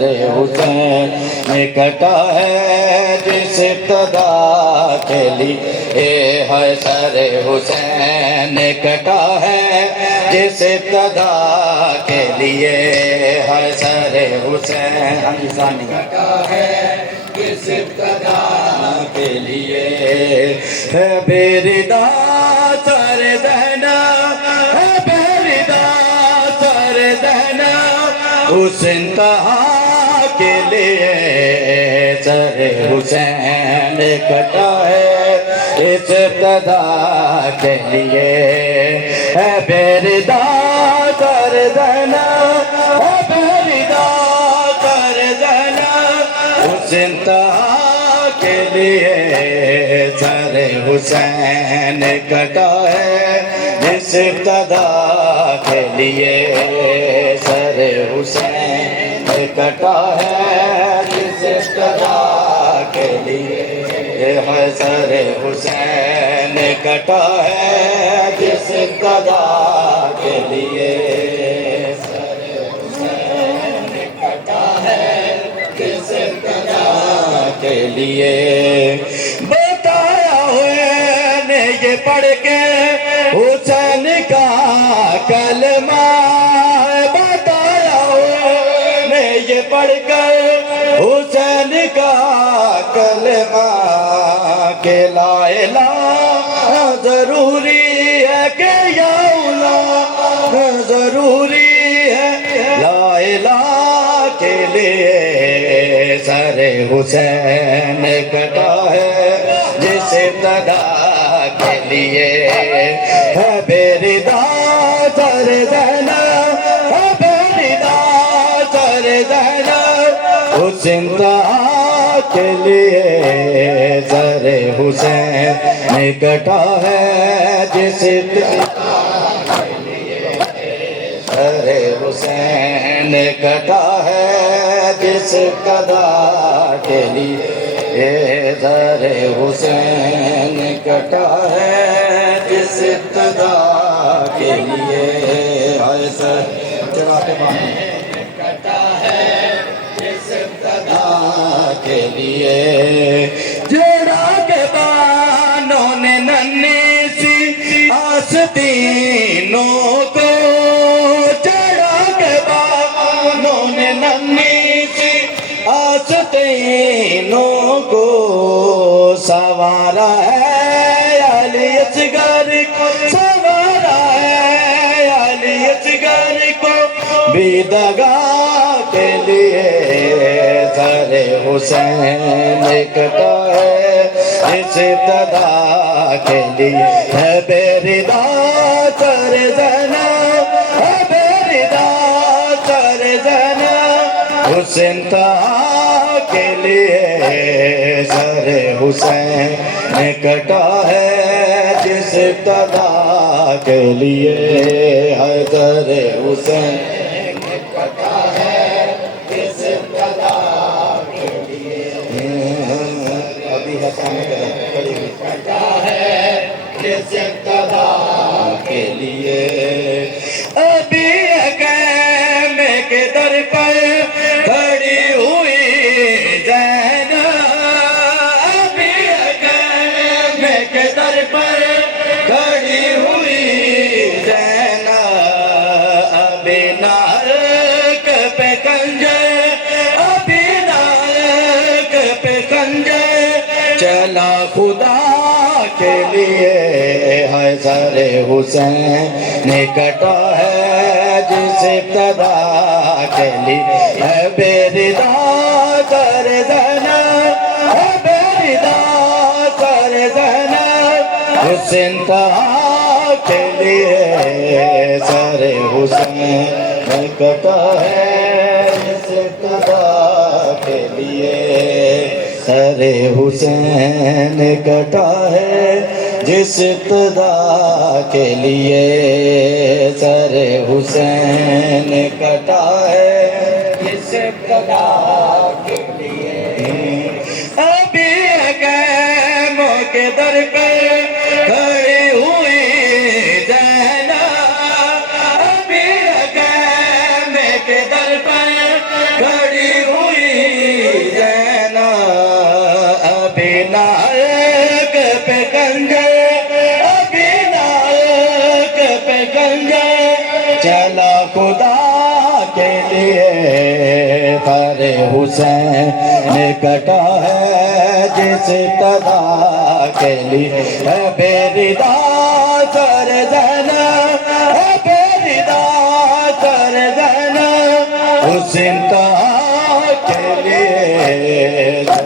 حسین نے کٹا ہے جس ابتدا کے لیے ہے سر حسین نے کٹا ہے جس ابتدا کے لیے ہے سر حسین انسان کٹا ہے جس ابتدا کے لیے ہے بیردا سر دینا ہے بیردا سر دینا اس انتہا کے لیے سر حسین کٹا ہے اس ابتدا کے لیے ہے بیردا کر دینا ہے بیردا کر دینا اس انتہا کے لیے سر حسین کٹا ہے جس ابتدا کے لیے سر حسین کٹا ہے جس ابتدا کے لیے ہے سر حسین کٹا ہے جس ابتدا کے لیے سر حسین کٹا ہے جس ابتدا کے لیے بتایا ہوئے نے یہ پڑھ کے حسین کا کلمہ بتایا ہوئے نے یہ پڑھ کر حسین کا کلمہ کہ لا الہ ضروری ہے کہ یا اللہ ضروری ہے لا الہ کے لیے سر حسین کٹا ہے جس ابتدا کے لیے ہے بیردا سر دینا ہے بیردا سر دینا اس انتہا کے لیے سر حسین کٹا ہے جس ابتدا کے لیے سر حسین کٹا ہے جس ابتدا کے لیے سر حسین کٹا ہے جس ابتدا کے لیے ہے سر چلا کے باندھ کٹا ہے جس ابتدا کے لیے جڑا کے بانوں نے ننھی سی آستینوں کو جڑا کے بانوں نے ننھی سی آستینوں کو سوارا ہے علی اصغر کو سوارا ہے علی اصغر کو بیدگا کے لیے سر حسین کٹا ہے اس ابتدا کے لیے ہے بیردا سر دینا ہے بیردا سر دینا اس انتہا کے لیے سر حسین کٹا ہے جس ابتدا کے لیے ہے سر حسین کٹا ہے جس ابتدا کے لیے ابھی حسین کٹا ہے جس ابتدا کے لیے ابھی حکیم کے در پر کھڑی ہوئی زینب ابھی حکیم کے در پر کھڑی ہوئی زینب ابھی نارک پہ کنجر ابھی نارک پہ کنجر چلا خدا کے لیے ہے سر حسین کٹا ہے جس ابتدا کے لیے ہے بیردا کر دینا ہے بیردا کر دینا اس انتہا کے لیے سر حسین کٹا ہے جس ابتدا کے لیے سر حسین کٹا ہے جس ابتدا کے لیے سر حسین کٹا ہے جس ابتدا کے لیے ابھی حکیموں کے در پر کھڑی ہوئی زینب ابھی حکیم کے در پر کھڑی ہوئی خدا کے لیے پر حسین نے کٹا ہے جس ابتدا کے لیے بے ردا کر دینا بے ردا کر دینا حسین